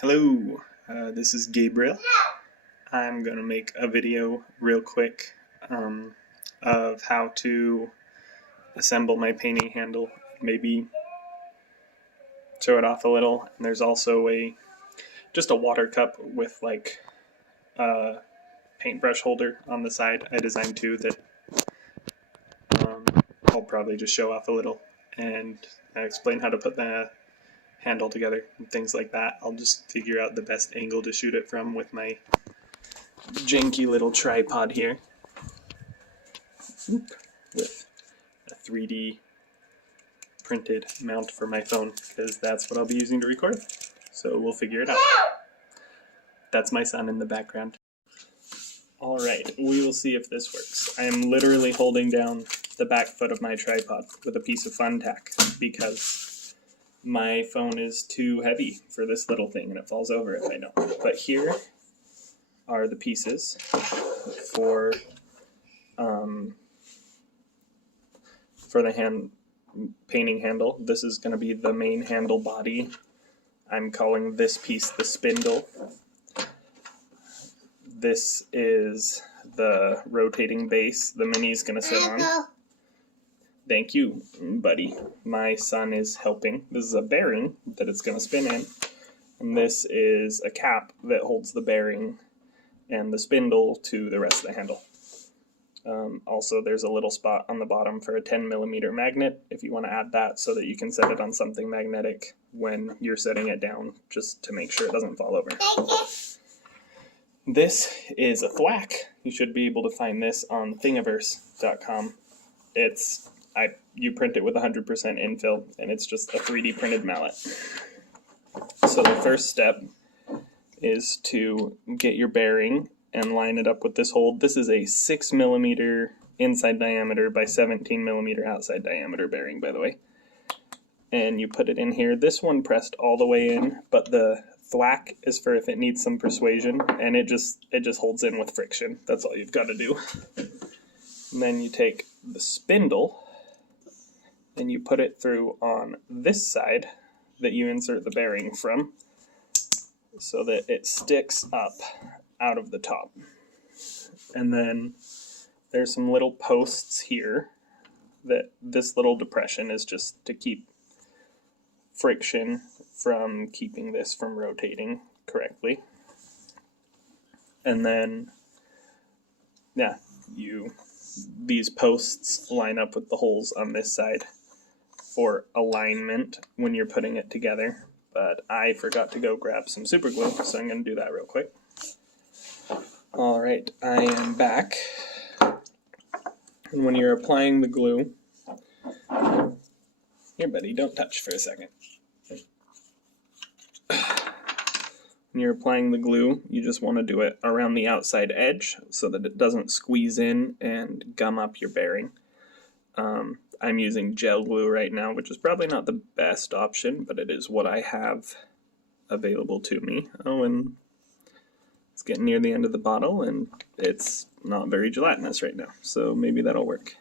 Hello, this is Gabriel. I'm going to make a video real quick of how to assemble my painting handle, maybe show it off a little. And there's also just a water cup with like a paintbrush holder on the side. I designed two that I'll probably just show off a little and explain how to put the handle together and things like that. I'll just figure out the best angle to shoot it from with my janky little tripod here with a 3D printed mount for my phone, because that's what I'll be using to record. So we'll figure it out. That's my son in the background. Alright, we will see if this works. I am literally holding down the back foot of my tripod with a piece of fun tack because my phone is too heavy for this little thing and it falls over if I don't. But here are the pieces for the painting handle. This is going to be the main handle body. I'm calling this piece the spindle. This is the rotating base the mini's going to sit on. Thank you, buddy. My son is helping. This is a bearing that it's going to spin in. And this is a cap that holds the bearing and the spindle to the rest of the handle. Also, there's a little spot on the bottom for a 10mm magnet if you want to add that so that you can set it on something magnetic when you're setting it down, just to make sure it doesn't fall over. This is a thwack. You should be able to find this on thingiverse.com. You print it with 100% infill, and it's just a 3D printed mallet. So the first step is to get your bearing and line it up with this hole. This is a 6mm inside diameter by 17mm outside diameter bearing, by the way. And you put it in here. This one pressed all the way in, but the thwack is for if it needs some persuasion, and it just holds in with friction. That's all you've got to do. And then you take the spindle and you put it through on this side that you insert the bearing from so that it sticks up out of the top. And then there's some little posts here that this little depression is just to keep friction from keeping this from rotating correctly. And then these posts line up with the holes on this side for alignment when you're putting it together. But I forgot to go grab some super glue, so I'm going to do that real quick. Alright, I am back. And when you're applying the glue, here buddy, don't touch for a second. When you're applying the glue, you just want to do it around the outside edge so that it doesn't squeeze in and gum up your bearing. I'm using gel glue right now, which is probably not the best option, but it is what I have available to me. Oh, and it's getting near the end of the bottle, and it's not very gelatinous right now, so maybe that'll work.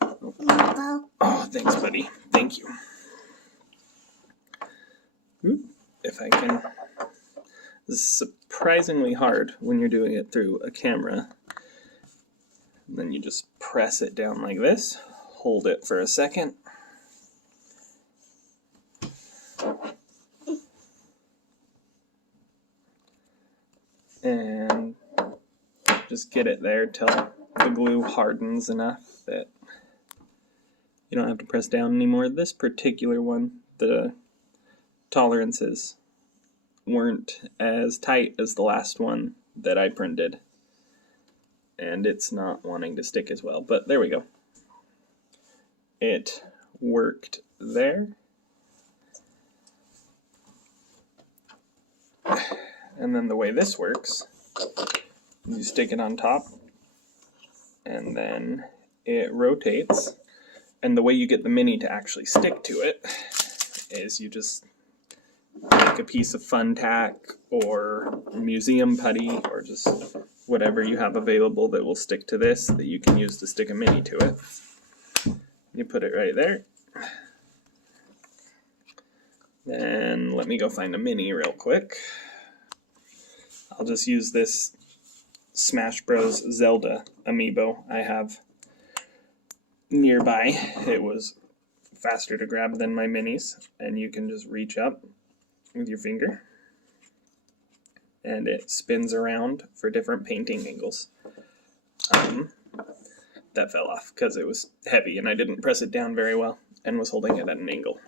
Oh, thanks, buddy. Thank you. If I can... This is surprisingly hard when you're doing it through a camera. And then you just press it down like this, hold it for a second. And just get it there till the glue hardens enough that you don't have to press down anymore. This particular one, the tolerances weren't as tight as the last one that I printed, and it's not wanting to stick as well, but there we go. It worked there. And then the way this works, you stick it on top, and then it rotates, and the way you get the mini to actually stick to it is you just take a piece of fun tack or museum putty or just whatever you have available that will stick to this that you can use to stick a mini to it. You put it right there. And let me go find a mini real quick. I'll just use this Smash Bros. Zelda amiibo I have nearby. It was faster to grab than my minis, and you can just reach up with your finger and it spins around for different painting angles. That fell off because it was heavy and I didn't press it down very well and was holding it at an angle.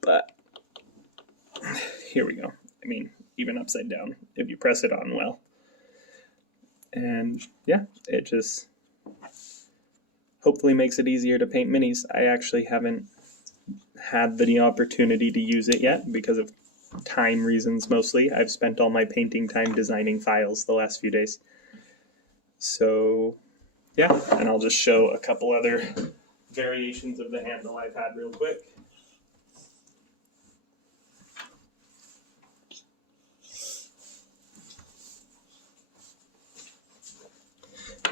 But here we go. I mean, even upside down if you press it on well. And yeah, it just hopefully makes it easier to paint minis. I actually haven't had the opportunity to use it yet because of time reasons mostly. I've spent all my painting time designing files the last few days. So yeah, and I'll just show a couple other variations of the handle I've had real quick.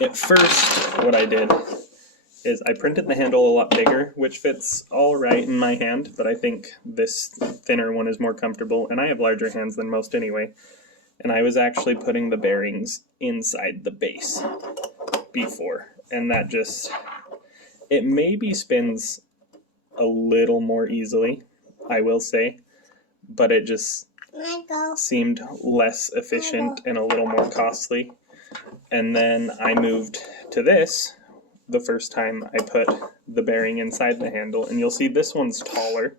At first, what I did is I printed the handle a lot bigger, which fits all right in my hand, but I think this thinner one is more comfortable, and I have larger hands than most anyway. And I was actually putting the bearings inside the base before, and that just, it maybe spins a little more easily, I will say, but it just seemed less efficient and a little more costly. And then I moved to this the first time I put the bearing inside the handle, and you'll see this one's taller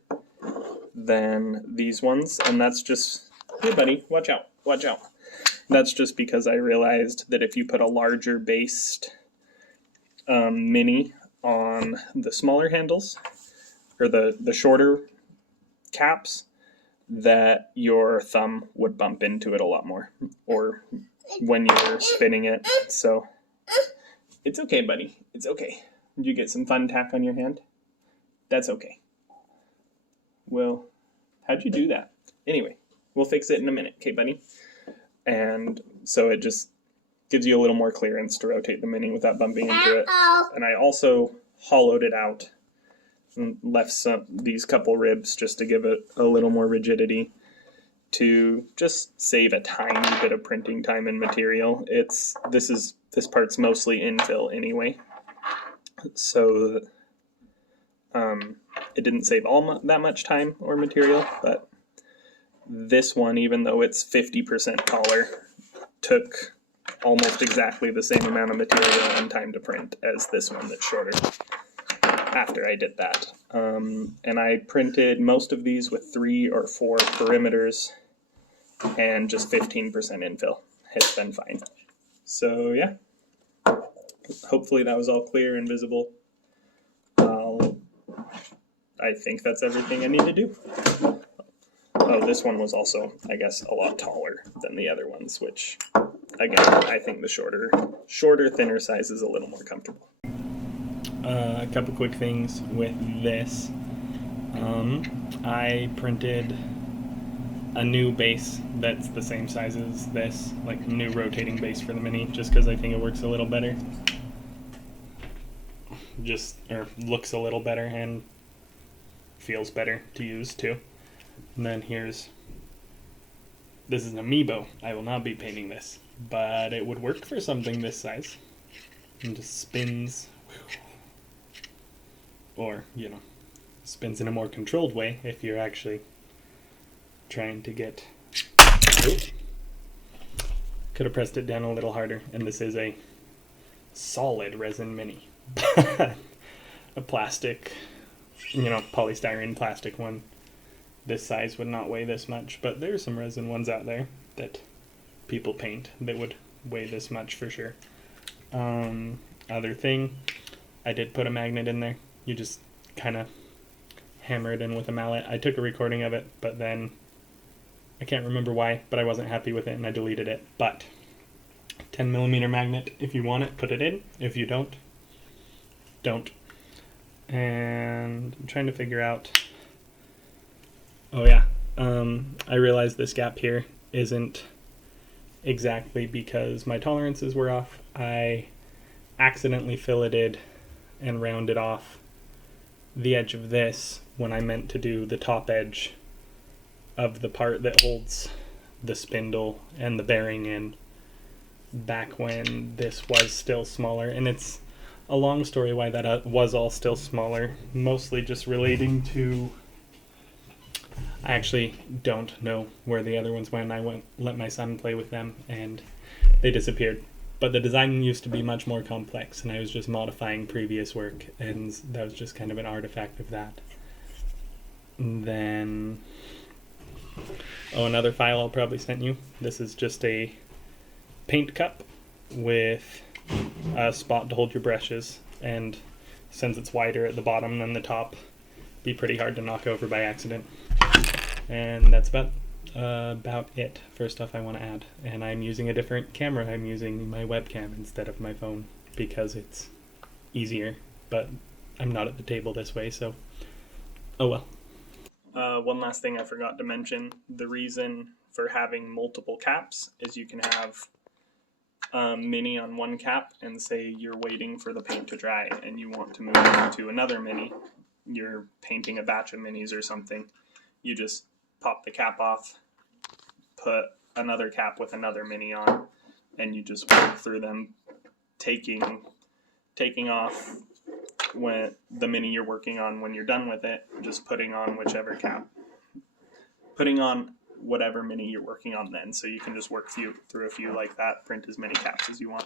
than these ones, and that's just, hey buddy, watch out, watch out. That's just because I realized that if you put a larger based mini on the smaller handles, or the shorter caps, that your thumb would bump into it a lot more, or when you're spinning it. So it's okay, buddy. It's okay. Did you get some fun tack on your hand? That's okay. Well, how'd you do that? Anyway, we'll fix it in a minute, okay, buddy? And so it just gives you a little more clearance to rotate the mini without bumping into it. And I also hollowed it out and left these couple ribs just to give it a little more rigidity, to just save a tiny bit of printing time and material. This part's mostly infill anyway, so it didn't save that much time or material, but this one, even though it's 50% taller, took almost exactly the same amount of material and time to print as this one that's shorter after I did that. And I printed most of these with 3 or 4 perimeters and just 15% infill. It's been fine. So yeah, hopefully that was all clear and visible. I think that's everything I need to do. Oh, this one was also, I guess, a lot taller than the other ones, which, again, I think the shorter, thinner size is a little more comfortable. A couple quick things with this. I printed a new base that's the same size as this, like a new rotating base for the Mini, just because I think it works a little better. Or looks a little better and feels better to use too. And then this is an amiibo. I will not be painting this, but it would work for something this size. And just spins, or, spins in a more controlled way if you're actually trying to get... Could have pressed it down a little harder, and this is a solid resin Mini. A plastic, polystyrene plastic one this size would not weigh this much, but there's some resin ones out there that people paint that would weigh this much for sure. Other thing, I did put a magnet in there. You just kind of hammer it in with a mallet. I took a recording of it, but then I can't remember why, but I wasn't happy with it and I deleted it. But 10mm magnet, if you want it, put it in. If you don't. And I'm trying to figure out... Oh yeah, I realized this gap here isn't exactly because my tolerances were off. I accidentally filleted and rounded off the edge of this when I meant to do the top edge of the part that holds the spindle and the bearing in, back when this was still smaller. And it's a long story why that was all still smaller, mostly just relating to, I actually don't know where the other ones went. I let my son play with them and they disappeared. But the design used to be much more complex, and I was just modifying previous work, and that was just kind of an artifact of that. And then, another file I'll probably send you. This is just a paint cup with a spot to hold your brushes, and since it's wider at the bottom than the top, be pretty hard to knock over by accident. And that's about it for stuff I want to add. And I'm using a different camera. I'm using my webcam instead of my phone because it's easier, but I'm not at the table this way, so oh well. One last thing I forgot to mention, the reason for having multiple caps is you can have a mini on one cap, and say you're waiting for the paint to dry and you want to move on to another mini, you're painting a batch of minis or something, you just pop the cap off, put another cap with another mini on, and you just work through them, taking off when the mini you're working on, when you're done with it, just putting on whichever cap, putting on whatever mini you're working on then. So you can just work through a few like that, print as many caps as you want.